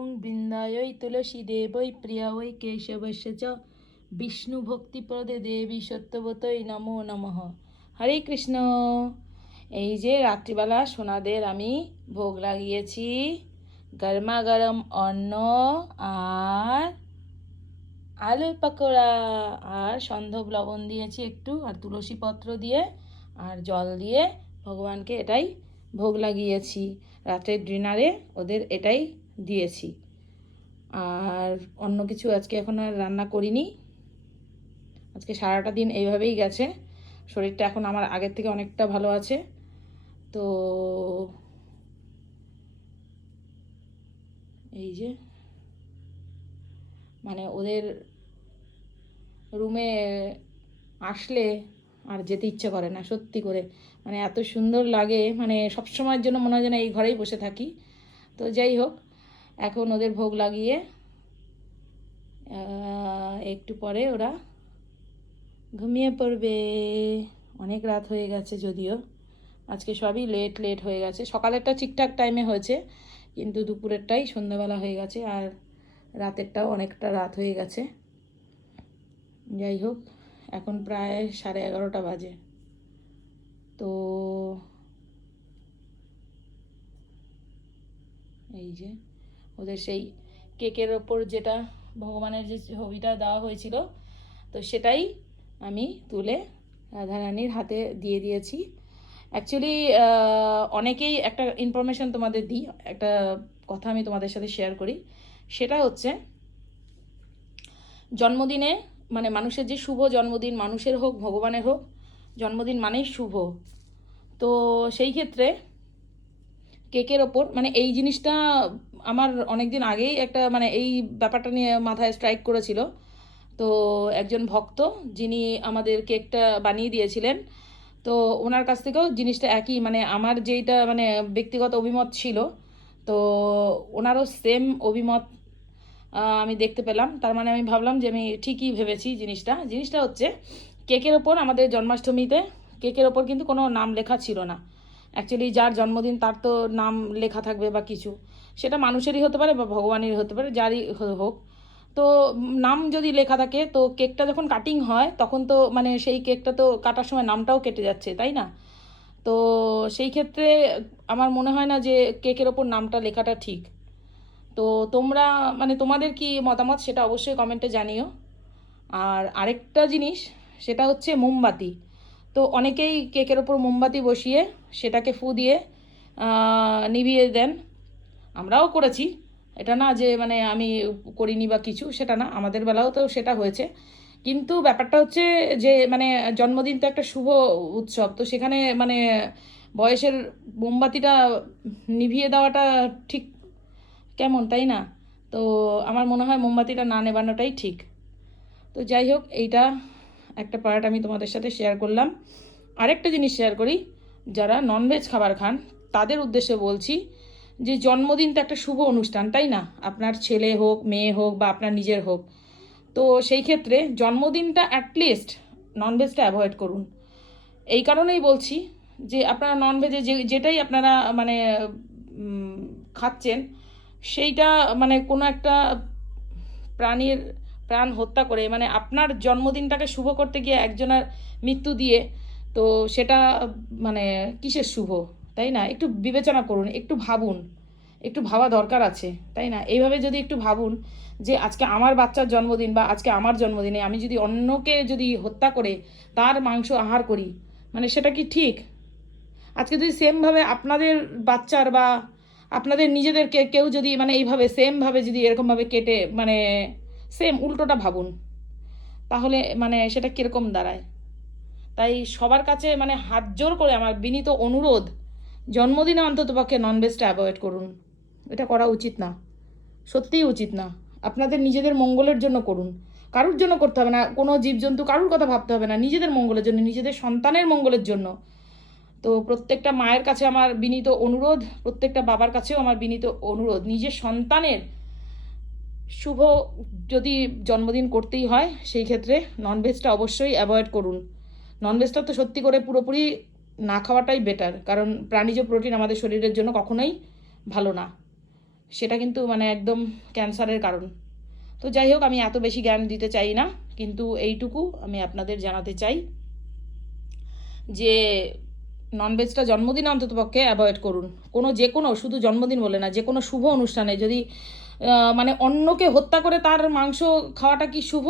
ওং বৃন্দায় তুলসী দেবৈ প্রিয়ায় কেশবস্য চ বিষ্ণু ভক্তিপ্রদে দেবী সত্যবতৈ নমো নমঃ। হরে কৃষ্ণ। এই যে রাত্রিবেলা সোনাদের আমি ভোগ লাগিয়েছি গরমা গরম অন্ন আর আলুর পকোড়া আর সন্ধব লবণ দিয়েছি একটু, আর তুলসী পত্র দিয়ে আর জল দিয়ে ভগবানকে এটাই ভোগ লাগিয়েছি। রাতের ডিনারে ওদের এটাই দিয়েছি, আর অন্য কিছু আজকে এখন আর রান্না করিনি। আজকে সারাটা দিন এইভাবেই গেছে। শরীরটা এখন আমার আগের থেকে অনেকটা ভালো আছে। তো এই যে মানে ওদের রুমে আসলে আর যেতে ইচ্ছে করে না, সত্যি করে। মানে এত সুন্দর লাগে, মানে সবসময়ের জন্য মনে হয় যেন এই ঘরেই বসে থাকি। তো যাই হোক, এখন ওদের ভোগ লাগিয়ে একটু পরে ওরা ঘুমিয়ে পড়বে। অনেক রাত হয়ে গেছে, যদিও আজকে সবই লেট হয়ে গেছে। সকালেরটা ঠিকঠাক টাইমে হয়েছে, কিন্তু দুপুরেরটাই সন্ধ্যাবেলা হয়ে গেছে, আর রাতেরটাও অনেকটা রাত হয়ে গেছে। যাই হোক, এখন প্রায় 11:30 বাজে। তো এই যে ওদের সেই কেকের ওপর যেটা ভগবানের যে ছবিটা দেওয়া হয়েছিল, তো সেটাই আমি তুলে রাধারানীর হাতে দিয়ে দিয়েছি। অ্যাকচুয়ালি অনেকেই একটা ইনফরমেশন তোমাদের দিই, একটা কথা আমি তোমাদের সাথে শেয়ার করি। সেটা হচ্ছে জন্মদিনে, মানে মানুষের যে শুভ জন্মদিন, মানুষের হোক ভগবানের হোক, জন্মদিন মানেই শুভ। তো সেই ক্ষেত্রে কেকের ওপর মানে এই জিনিসটা আমার অনেক দিন আগেই একটা মানে এই ব্যাপারটা নিয়ে মাথায় স্ট্রাইক করেছিল। তো একজন ভক্ত যিনি আমাদের কেকটা বানিয়ে দিয়েছিলেন, তো ওনার কাছ থেকেও জিনিসটা একই, মানে আমার যেইটা মানে ব্যক্তিগত অভিমত ছিল, তো ওনারও সেম অভিমত আমি দেখতে পেলাম। তার মানে আমি ভাবলাম যে আমি ঠিকই ভেবেছি। জিনিসটা হচ্ছে কেকের ওপর, আমাদের জন্মাষ্টমীতে কেকের ওপর কিন্তু কোনো নাম লেখা ছিল না। অ্যাকচুয়ালি যার জন্মদিন তার তো নাম লেখা থাকবে বা কিছু, সেটা মানুষেরই হতে পারে বা ভগবানেরই হতে পারে, যারই হোক। তো নাম যদি লেখা থাকে, তো কেকটা যখন কাটিং হয় তখন তো মানে সেই কেকটা তো কাটার সময় নামটাও কেটে যাচ্ছে, তাই না? তো সেই ক্ষেত্রে আমার মনে হয় না যে কেকের ওপর নামটা লেখাটা ঠিক। তো তোমরা মানে তোমাদের কি মতামত সেটা অবশ্যই কমেন্টে জানিও। আর আরেকটা জিনিস, সেটা হচ্ছে মোমবাতি। তো অনেকেই কেকের ওপর মোমবাতি বসিয়ে সেটাকে ফু দিয়ে নিভিয়ে দেন। আমরাও করেছি, এটা না যে মানে আমি করিনি বা কিছু, সেটা না, আমাদের বেলাও তো সেটা হয়েছে। কিন্তু ব্যাপারটা হচ্ছে যে মানে জন্মদিন তো একটা শুভ উৎসব, তো সেখানে মানে বয়সের মোমবাতিটা নিভিয়ে দেওয়াটা ঠিক কেমন, তাই না? তো আমার মনে হয় মোমবাতিটা না নেবানোটাই ঠিক। তো যাই হোক, এইটা একটা পার্ট আমি তোমাদের সাথে শেয়ার করলাম। আরেকটা জিনিস শেয়ার করি, যারা ননভেজ খাবার খান তাদের উদ্দেশ্যে বলছি যে জন্মদিন তো একটা শুভ অনুষ্ঠান, তাই না? আপনার ছেলে হোক, মেয়ে হোক, বা আপনার নিজের হোক। তো সেই ক্ষেত্রে জন্মদিনটা অ্যাটলিস্ট ননভেজটা অ্যাভয়েড করুন। এই কারণেই বলছি যে আপনারা ননভেজে যেটাই আপনারা মানে খাচ্ছেন, সেইটা মানে কোনো একটা প্রাণীর প্রাণ হত্যা করে, মানে আপনার জন্মদিনটাকে শুভ করতে গিয়ে একজনের মৃত্যু দিয়ে, তো সেটা মানে কিসের শুভ, তাই না? একটু বিবেচনা করুন, একটু ভাবুন, একটু ভাবা দরকার আছে, তাই না? এইভাবে যদি একটু ভাবুন যে আজকে আমার বাচ্চার জন্মদিন বা আজকে আমার জন্মদিনে আমি যদি অন্যকে যদি হত্যা করে তার মাংস আহার করি, মানে সেটা কি ঠিক? আজকে যদি সেমভাবে আপনাদের বাচ্চার বা আপনাদের নিজেদেরকে কেউ যদি মানে এইভাবে সেমভাবে যদি এরকমভাবে কেটে মানে সেম উল্টোটা ভাবুন, তাহলে মানে সেটা কীরকম দাঁড়ায়? তাই সবার কাছে মানে হাত জোর করে আমার বিনীত অনুরোধ, জন্মদিনে অন্ততপক্ষে ননভেজটা অ্যাভয়েড করুন। এটা করা উচিত না, সত্যিই উচিত না। আপনাদের নিজেদের মঙ্গলের জন্য করুন, কারুর জন্য করতে হবে না, কোনো জীবজন্তু কারুর কথা ভাবতে হবে না, নিজেদের মঙ্গলের জন্য, নিজেদের সন্তানের মঙ্গলের জন্য। তো প্রত্যেকটা মায়ের কাছে আমার বিনীত অনুরোধ, প্রত্যেকটা বাবার কাছেও আমার বিনীত অনুরোধ, নিজের সন্তানের শুভ যদি জন্মদিন করতেই হয়, সেই ক্ষেত্রে ননভেজটা অবশ্যই অ্যাভয়েড করুন। ননভেজটা তো সত্যি করে পুরোপুরি না খাওয়াটাই বেটার, কারণ প্রাণীজ প্রোটিন আমাদের শরীরের জন্য কখনোই ভালো না। সেটা কিন্তু মানে একদম ক্যান্সারের কারণ। তো যাই হোক, আমি এত বেশি জ্ঞান দিতে চাই না, কিন্তু এইটুকু আমি আপনাদের জানাতে চাই যে ননভেজটা জন্মদিন অন্ততপক্ষে অ্যাভয়েড করুন। যে কোনো শুধু জন্মদিন বলে না, যে কোনো শুভ অনুষ্ঠানে যদি মানে অন্যকে হত্যা করে তার মাংস খাওয়াটা কি শুভ?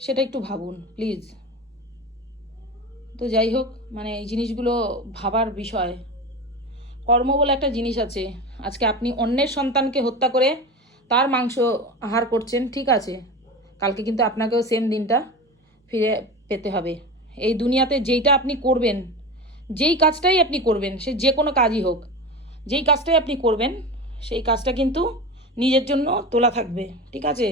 সেটা একটু ভাবুন প্লিজ। তো যাই হোক, মানে এই জিনিসগুলো ভাবার বিষয়। কর্ম বলে একটা জিনিস আছে। আজকে আপনি অন্যের সন্তানকে হত্যা করে তার মাংস আহার করছেন, ঠিক আছে, কালকে কিন্তু আপনাকেও সেম দিনটা ফিরে পেতে হবে। এই দুনিয়াতে যেইটা আপনি করবেন, যেই কাজটাই আপনি করবেন, সে যে কোনো কাজই হোক, যেই কাজটাই আপনি করবেন সেই কাজটা কিন্তু নিজের জন্য তোলা থাকবে, ঠিক আছে?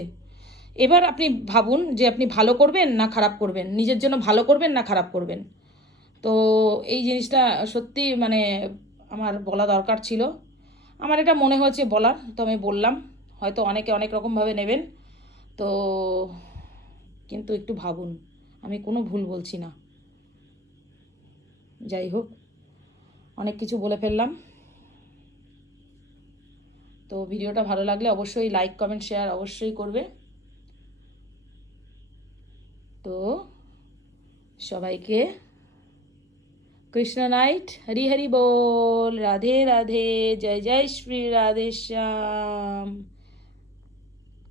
এবার আপনি ভাবুন যে আপনি ভালো করবেন না খারাপ করবেন, নিজের জন্য ভালো করবেন না খারাপ করবেন। তো এই জিনিসটা সত্যি মানে আমার বলা দরকার ছিল। আমার এটা মনে হয়েছে বলার, তো আমি বললাম। হয়তো অনেকে অনেক রকমভাবে নেবেন, তো কিন্তু একটু ভাবুন, আমি কোনো ভুল বলছি না। যাই হোক, অনেক কিছু বলে ফেললাম। তো ভিডিওটা ভালো লাগলে অবশ্যই লাইক কমেন্ট শেয়ার অবশ্যই করবে। তো সবাইকে কৃষ্ণ নাইট, হরি হরি বল, রাধে রাধে, জয় জয় শ্রী রাধে শ্যাম।